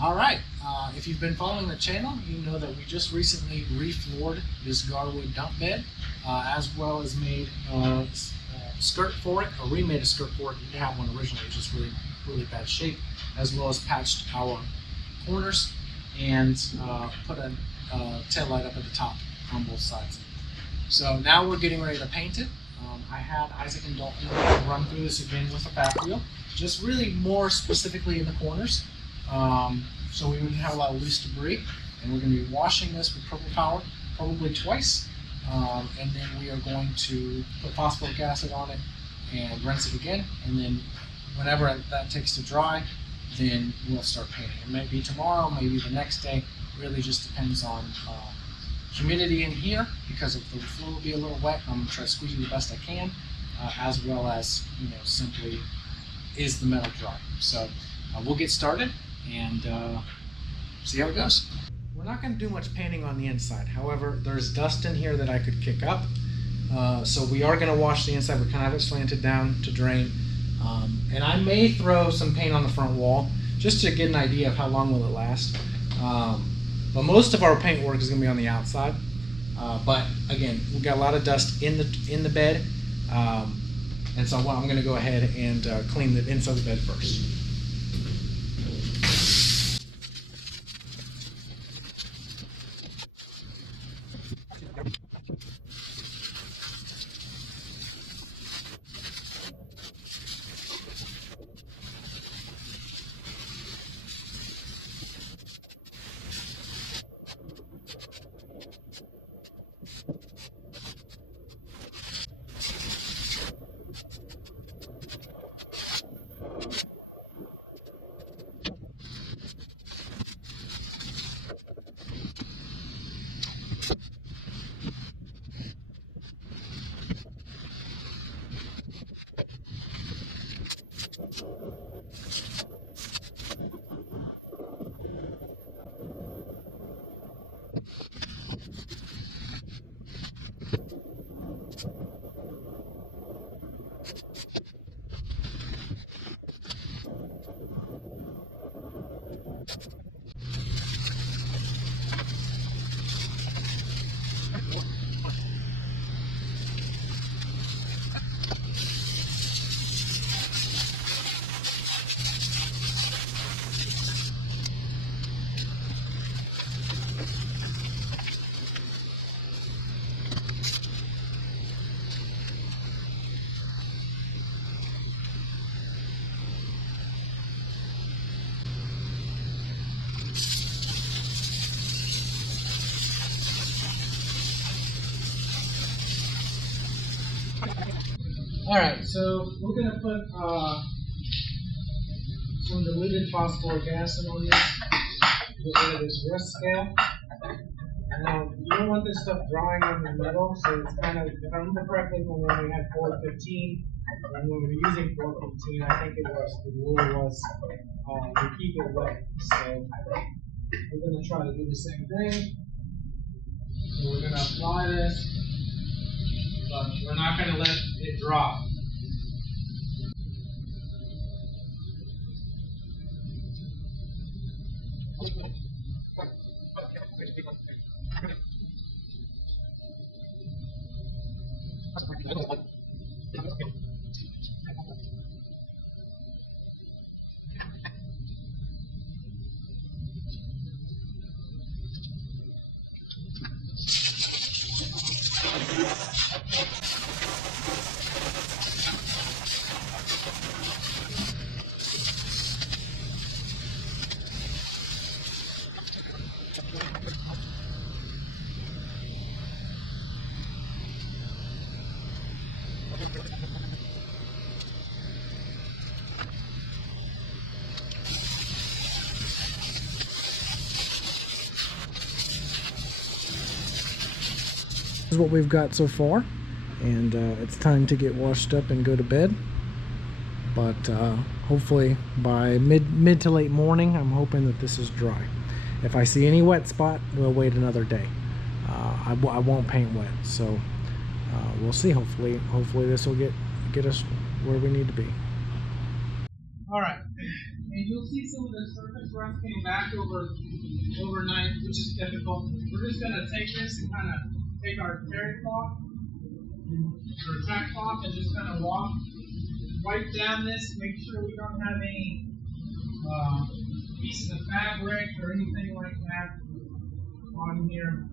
All right, if you've been following the channel, you know that we just recently refloored this Garwood dump bed, as well as made a skirt for it, or remade a skirt for it. We didn't have one originally, it was just really bad shape, as well as patched our corners and put a tail light up at the top on both sides. So now we're getting ready to paint it. I had Isaac and Dalton run through this again with a back wheel, just really more specifically in the corners. So we wouldn't have a lot of loose debris, and we're going to be washing this with Purple Power probably twice, and then we are going to put phosphoric acid on it and rinse it again, and then whenever that takes to dry, then we'll start painting. It may be tomorrow, maybe the next day, really just depends on humidity in here, because if the floor will be a little wet, I'm going to try to squeeze it the best I can, as well as, simply is the metal dry. So we'll get started and see how it goes. We're not going to do much painting on the inside. However, there's dust in here that I could kick up. So we are going to wash the inside. We kind of have it slanted down to drain. And I may throw some paint on the front wall just to get an idea of how long will it last. But most of our paint work is going to be on the outside. But again, we've got a lot of dust in the bed. And so I'm going to go ahead and clean the inside of the bed first. Alright, so we're going to put some diluted phosphoric acid on this to get rid of this rust scale. Now, you don't want this stuff drying on the metal, so it's kind of, if I remember correctly, when we had 415, and when we were using 415, I think the rule was to keep it wet. So we're going to try to do the same thing. So we're going to apply this. But we're not going to let it drop. This is what we've got so far, and it's time to get washed up and go to bed. But hopefully by mid to late morning, I'm hoping that this is dry. If I see any wet spot, we'll wait another day. I won't paint wet, so we'll see. Hopefully this will get us where we need to be. All right, And you'll see some of the surface rust came back overnight, which is typical. We're just going to take this and kind of take our terry cloth or tack cloth and just kind of wipe down this, make sure we don't have any pieces of fabric or anything like that on here.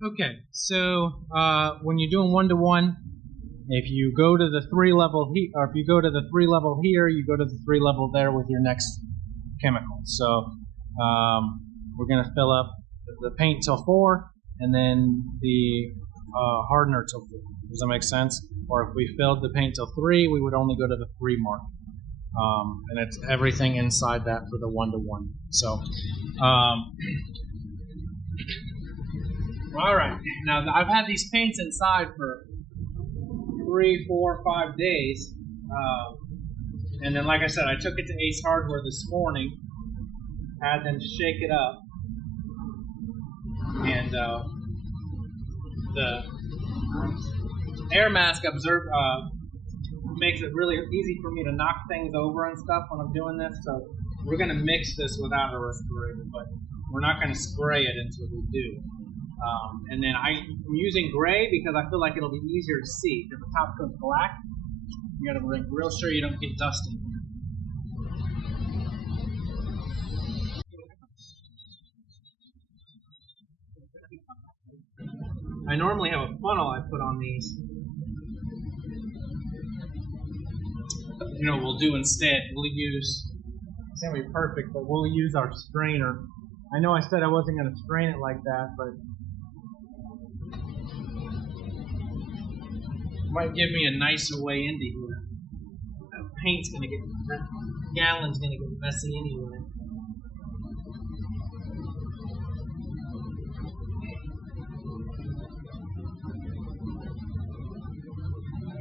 Okay, so when you're doing one-to-one, if you go to the 3-level or if you go to the 3-level here, you go to the 3-level there with your next chemical. So we're going to fill up the paint till 4, and then the hardener till 4. Does that make sense? Or if we filled the paint till 3, we would only go to the 3 mark. And it's everything inside that for the one-to-one. So. All right. Now I've had these paints inside for 3, 4, 5 days, and then, like I said, I took it to Ace Hardware this morning, had them shake it up, and the air mask makes it really easy for me to knock things over and stuff when I'm doing this. So we're going to mix this without a respirator, but we're not going to spray it until we do. And then I'm using gray because I feel like it'll be easier to see. If the top coat's black, you gotta make real sure you don't get dust in here. I normally have a funnel I put on these. You know, we'll do instead. We'll use, it's gonna be perfect, but we'll use our strainer. I know I said I wasn't gonna strain it like that, but might give me a nicer way into here. That paint's gonna get, that gallon's gonna get messy anyway.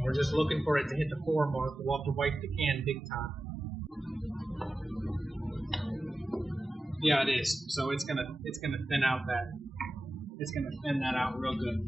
We're just looking for it to hit the 4 mark. We'll have to wipe the can big time. Yeah, it is. So it's gonna thin out that. It's gonna thin that out real good.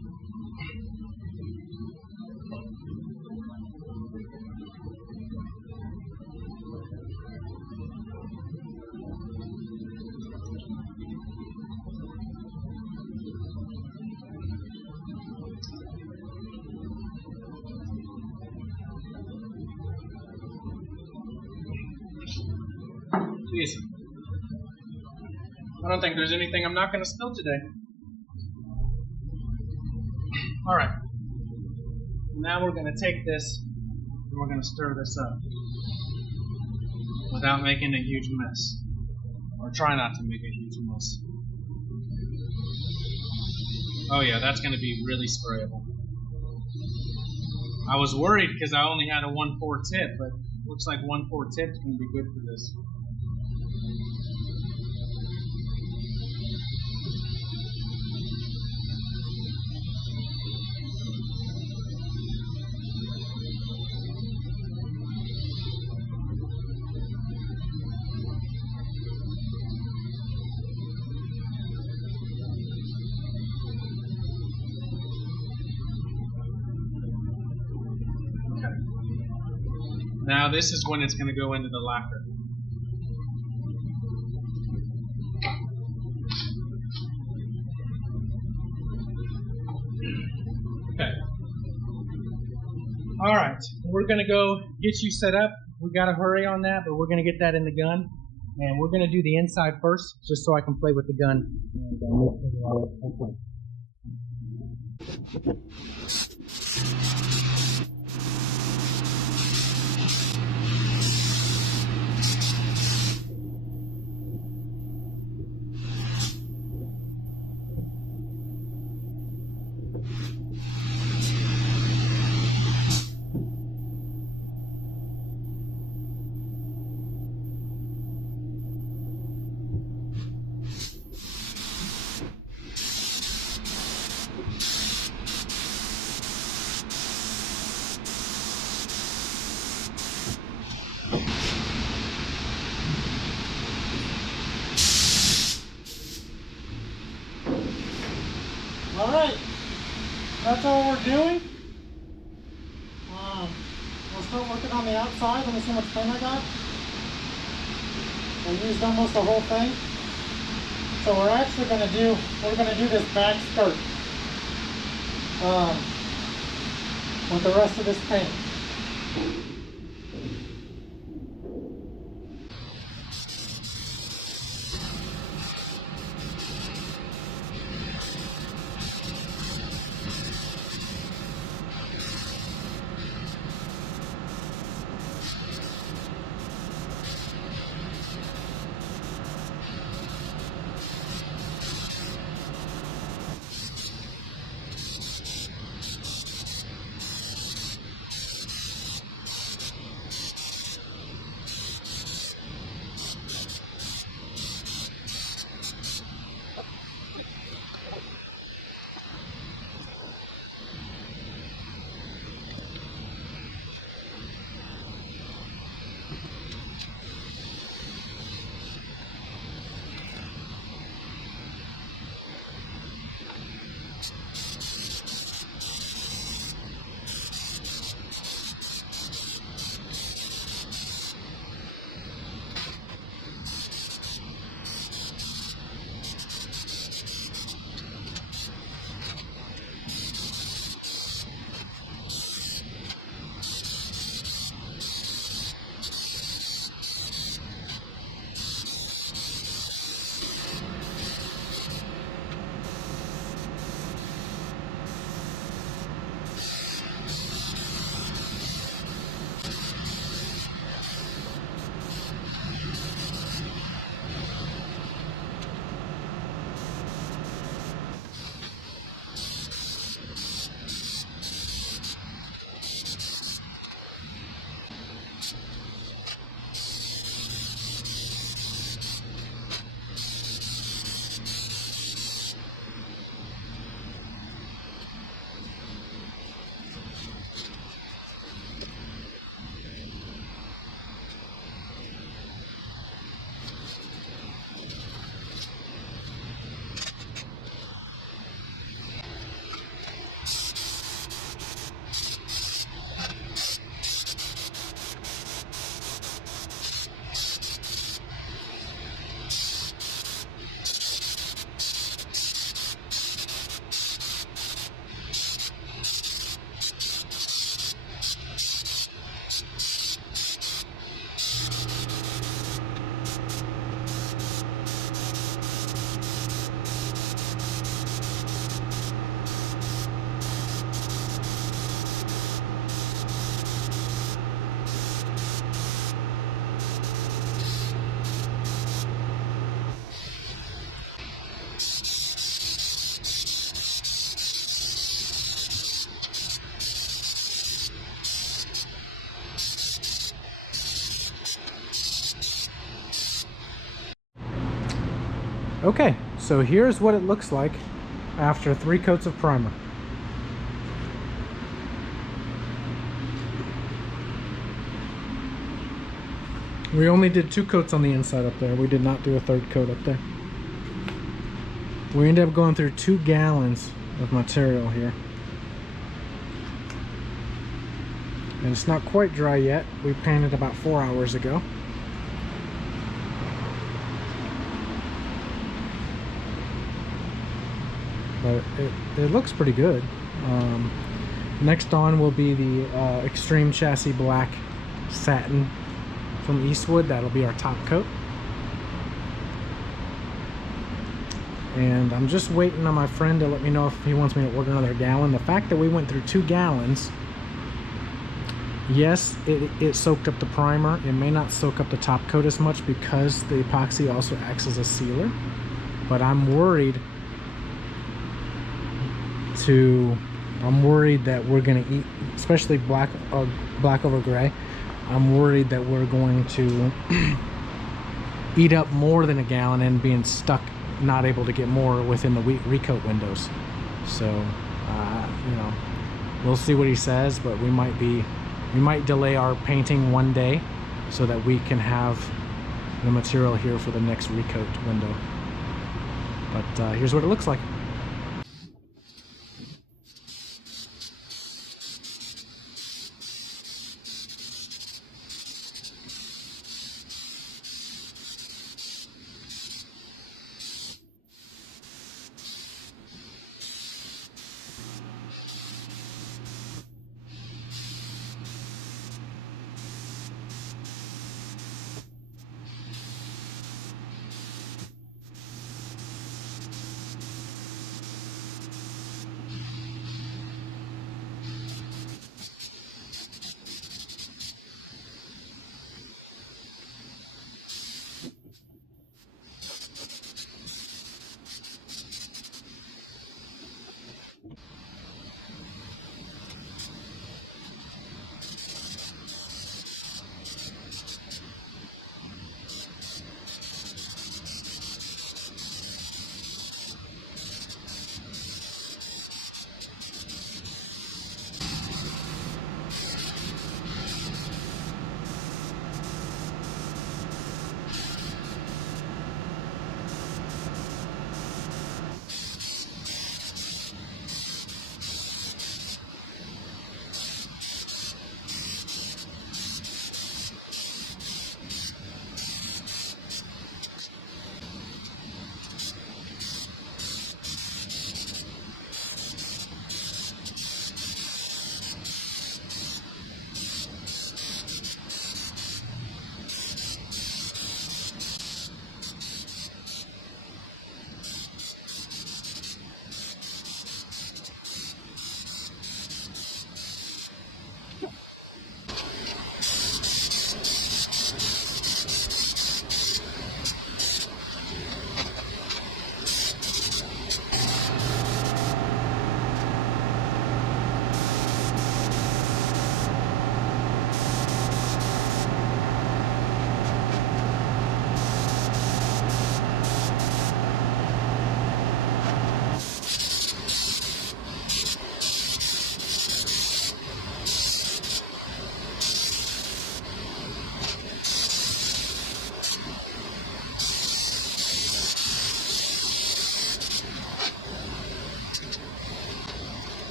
Jeez. I don't think there's anything I'm not going to spill today. Alright. Now we're going to take this and we're going to stir this up without making a huge mess. Or try not to make a huge mess. Oh yeah, that's going to be really sprayable. I was worried because I only had a 1/4 tip, but looks like 1/4 tip is going to be good for this. Now this is when it's going to go into the lacquer. Okay. Alright, we're going to go get you set up. We got to hurry on that, but we're going to get that in the gun. And we're going to do the inside first, just so I can play with the gun. that's all we're doing. We'll start working on the outside. Let me see how much paint I got. I used almost the whole thing. So we're actually going to do this back skirt with the rest of this paint. Okay, so here's what it looks like after 3 coats of primer. We only did 2 coats on the inside up there. We did not do a 3rd coat up there. We ended up going through 2 gallons of material here. And it's not quite dry yet. We painted about 4 hours ago. But it looks pretty good. Next on will be the Extreme Chassis Black Satin from Eastwood. That'll be our top coat. And I'm just waiting on my friend to let me know if he wants me to order another gallon. The fact that we went through 2 gallons, yes, it soaked up the primer. It may not soak up the top coat as much because the epoxy also acts as a sealer. But I'm worried that we're going to eat, especially black over gray. I'm worried that we're going to eat up more than a gallon and being stuck, not able to get more within the recoat windows. So, you know, we'll see what he says, but we might delay our painting one day so that we can have the material here for the next recoat window. But here's what it looks like.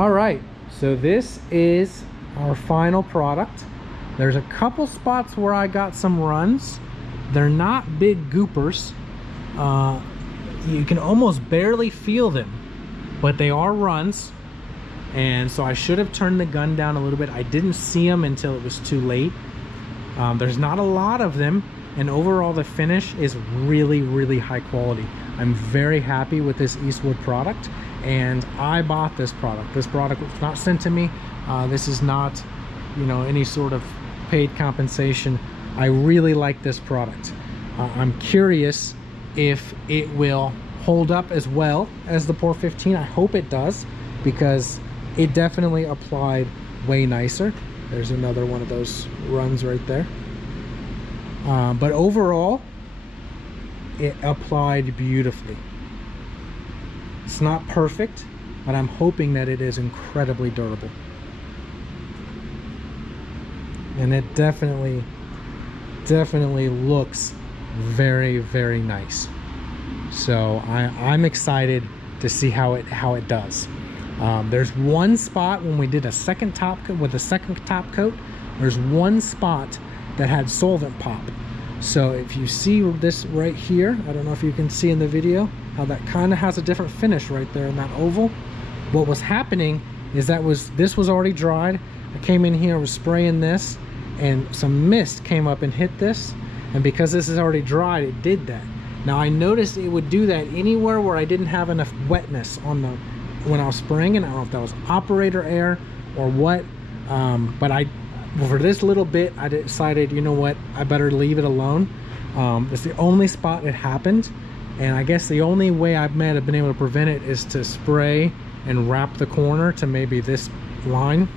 All right, so this is our final product. There's a couple spots where I got some runs. They're not big goopers. You can almost barely feel them, but they are runs. And so I should have turned the gun down a little bit. I didn't see them until it was too late. There's not a lot of them, and overall the finish is really, really high quality. I'm very happy with this Eastwood product, and I bought this product. This product was not sent to me. This is not, you know, any sort of paid compensation. I really like this product. I'm curious if it will hold up as well as the Por 15. I hope it does, because it definitely applied way nicer. There's another one of those runs right there. But overall, it applied beautifully. It's not perfect, but I'm hoping that it is incredibly durable. And it definitely looks very, very nice. So I'm excited to see how it does. There's one spot when we did a second top coat with a second top coat. There's one spot that had solvent pop. So if you see this right here, I don't know if you can see in the video how that kind of has a different finish right there in that oval. What was happening is this was already dried. I came in here, was spraying this, and some mist came up and hit this, and because this is already dried, it did that. Now I noticed it would do that anywhere where I didn't have enough wetness on the when I was spraying it. I don't know if that was operator air or what, but for this little bit I decided, you know what, I better leave it alone. It's the only spot it happened, and I guess the only way I might have been able to prevent it is to spray and wrap the corner to maybe this line.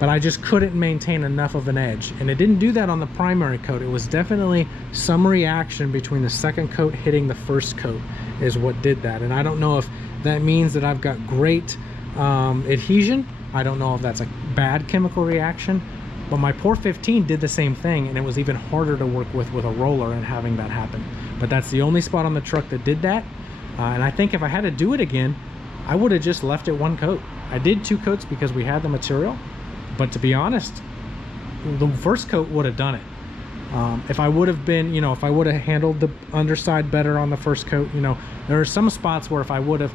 But I just couldn't maintain enough of an edge, and it didn't do that on the primary coat. It was definitely some reaction between the second coat hitting the first coat is what did that. And I don't know if that means that I've got great adhesion. I don't know if that's a bad chemical reaction, but my Por 15 did the same thing, and it was even harder to work with a roller and having that happen. But that's the only spot on the truck that did that. And I think if I had to do it again, I would have just left it one coat. I did 2 coats because we had the material, but to be honest, the first coat would have done it. If I would have been, you know, if I would have handled the underside better on the first coat, you know, there are some spots where if I would have,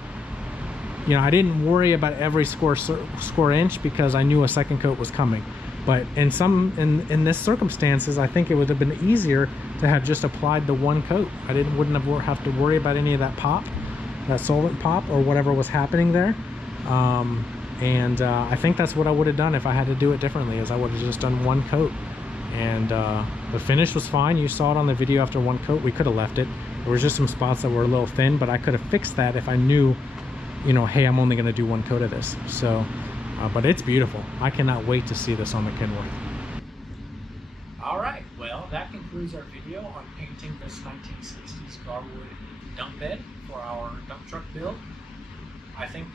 you know, I didn't worry about every square inch because I knew a second coat was coming. But in this circumstances, I think it would have been easier to have just applied the one coat. I wouldn't have to worry about any of that pop, that solvent pop, or whatever was happening there. I think that's what I would have done if I had to do it differently, is I would have just done one coat. And the finish was fine. You saw it on the video after one coat. We could have left it. There was just some spots that were a little thin, but I could have fixed that if I knew, you know, hey, I'm only going to do one coat of this. So, but it's beautiful. I cannot wait to see this on the Kenworth. All right, well, that concludes our video on painting this 1960s Garwood dump bed for our dump truck build. I think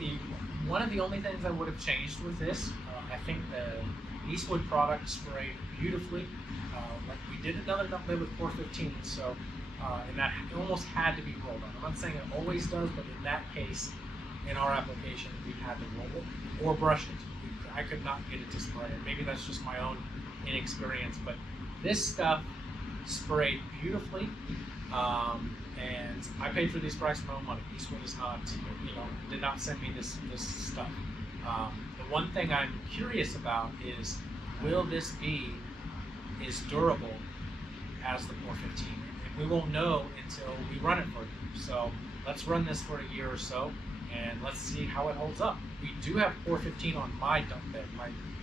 one of the only things I would have changed with this, I think the Eastwood product sprayed beautifully. Like we did another dump bed with Por 15, so and that almost had to be rolled on. I'm not saying it always does, but in that case, in our application, we had to roll it or brush it. I could not get it to spray it. Maybe that's just my own inexperience, but this stuff sprayed beautifully. And I paid for these products my own money. Eastwood is not, you know, did not send me this stuff. The one thing I'm curious about is, will this be as durable as the Por 15? And we won't know until we run it for you. So let's run this for a year or so, and let's see how it holds up. We do have Por 15 on my dump bed,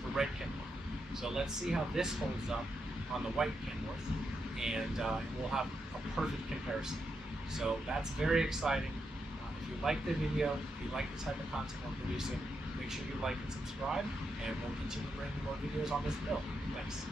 the red Kenworth. So let's see how this holds up on the white Kenworth, and we'll have a perfect comparison. So that's very exciting. If you like the video, if you like the type of content we're producing, make sure you like and subscribe, and we'll continue bringing more videos on this build. Thanks.